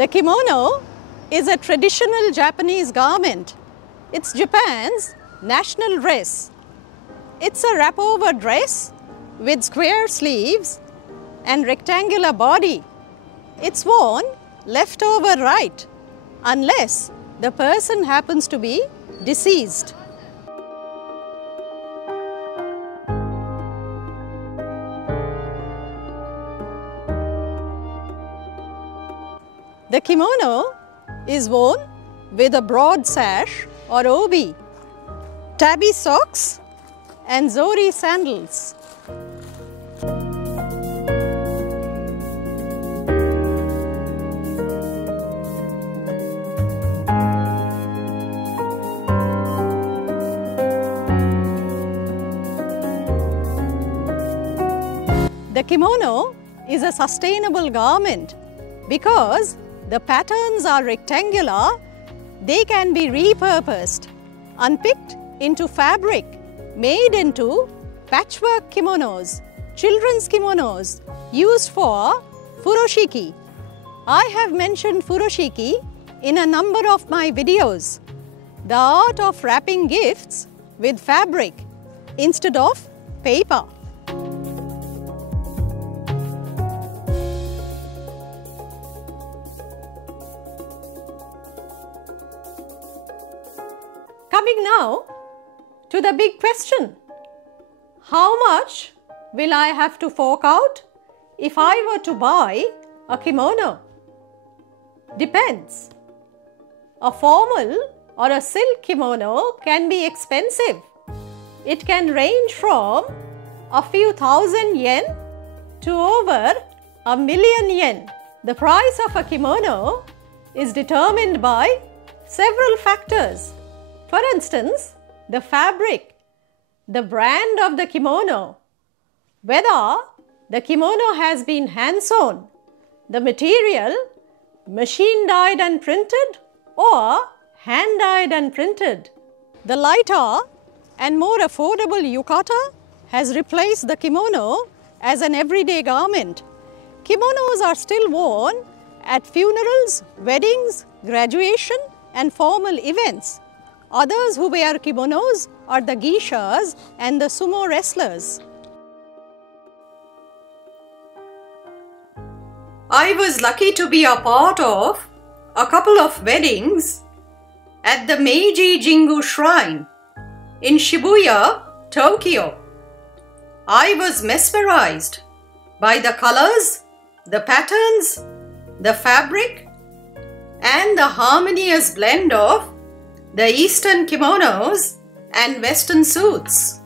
The kimono is a traditional Japanese garment. It's Japan's national dress. It's a wrap-over dress with square sleeves and rectangular body. It's worn left over right unless the person happens to be deceased. The kimono is worn with a broad sash or obi, tabby socks and zori sandals. The kimono is a sustainable garment because the patterns are rectangular. They can be repurposed, unpicked into fabric, made into patchwork kimonos, children's kimonos used for furoshiki. I have mentioned furoshiki in a number of my videos, the art of wrapping gifts with fabric instead of paper. Coming now to the big question, how much will I have to fork out if I were to buy a kimono? Depends. A formal or a silk kimono can be expensive. It can range from a few thousand yen to over $1,000,000 yen. The price of a kimono is determined by several factors. For instance, the fabric, the brand of the kimono, whether the kimono has been hand-sewn, the material, machine-dyed and printed or hand-dyed and printed. The lighter and more affordable yukata has replaced the kimono as an everyday garment. Kimonos are still worn at funerals, weddings, graduation and formal events. Others who wear kimonos are the geishas and the sumo wrestlers. I was lucky to be a part of a couple of weddings at the Meiji Jingu Shrine in Shibuya, Tokyo. I was mesmerized by the colors, the patterns, the fabric, and the harmonious blend of the Eastern kimonos and Western suits.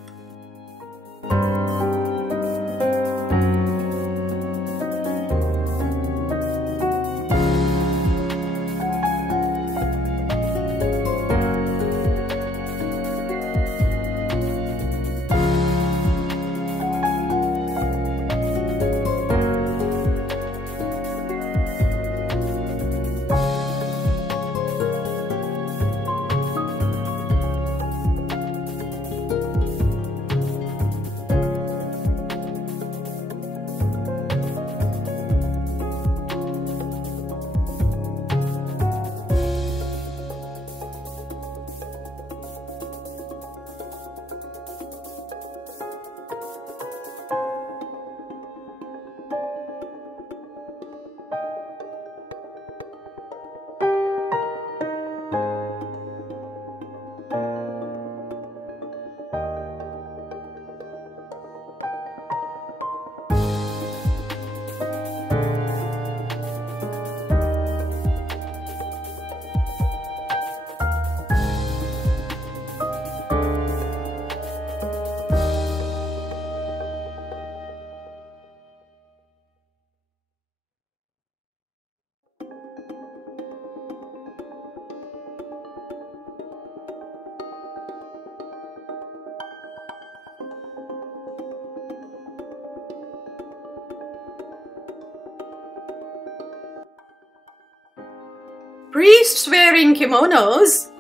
Priests wearing kimonos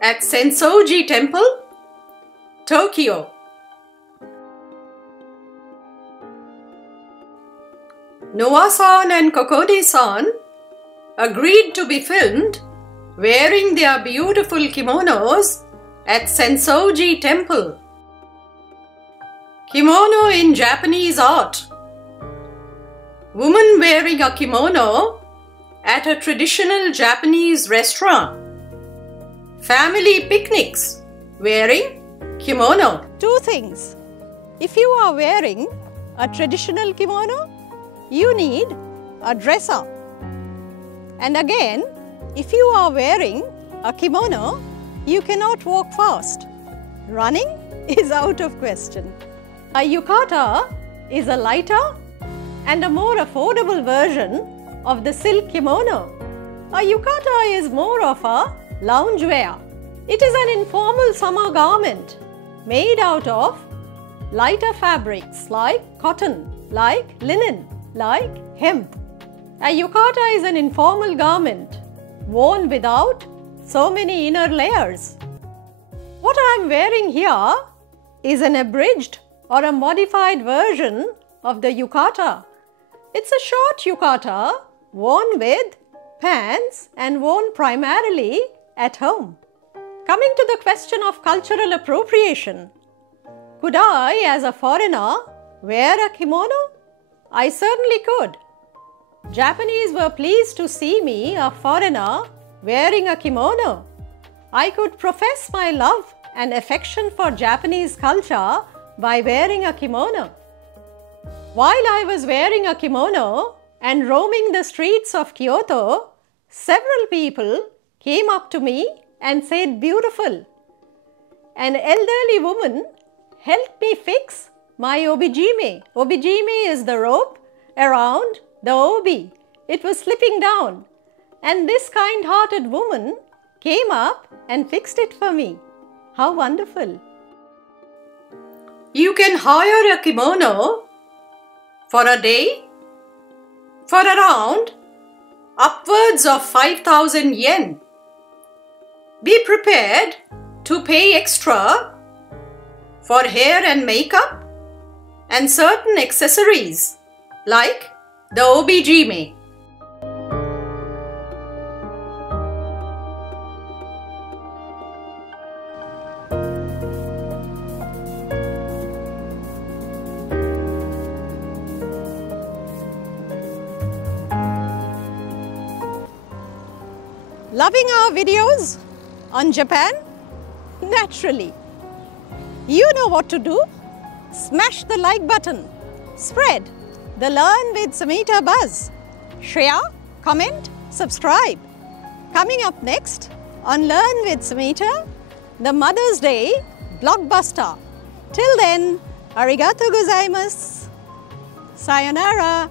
at Sensoji Temple, Tokyo. Noah-san and Kokode-san agreed to be filmed wearing their beautiful kimonos at Sensoji Temple. Kimono in Japanese art. Woman wearing a kimono at a traditional Japanese restaurant. Family picnics wearing kimono. Two things. If you are wearing a traditional kimono, you need a dresser. And again, if you are wearing a kimono, you cannot walk fast. Running is out of question. A yukata is a lighter and a more affordable version of the silk kimono. A yukata is more of a loungewear. It is an informal summer garment made out of lighter fabrics like cotton, like linen, like hemp. A yukata is an informal garment worn without so many inner layers. What I am wearing here is an abridged or a modified version of the yukata. It's a short yukata worn with pants and worn primarily at home. Coming to the question of cultural appropriation, could I, as a foreigner, wear a kimono? I certainly could. Japanese were pleased to see me, a foreigner, wearing a kimono. I could profess my love and affection for Japanese culture by wearing a kimono. While I was wearing a kimono and roaming the streets of Kyoto, several people came up to me and said, "Beautiful." An elderly woman helped me fix my obijime. Obijime is the rope around the obi. It was slipping down, and this kind-hearted woman came up and fixed it for me. How wonderful! You can hire a kimono for a day for around upwards of 5,000 yen. Be prepared to pay extra for hair and makeup and certain accessories like the obijime. Loving our videos on Japan? Naturally. You know what to do. Smash the like button. Spread the Learn with Samita buzz. Share, comment, subscribe. Coming up next on Learn with Samita, the Mother's Day blockbuster. Till then, arigatou gozaimasu. Sayonara.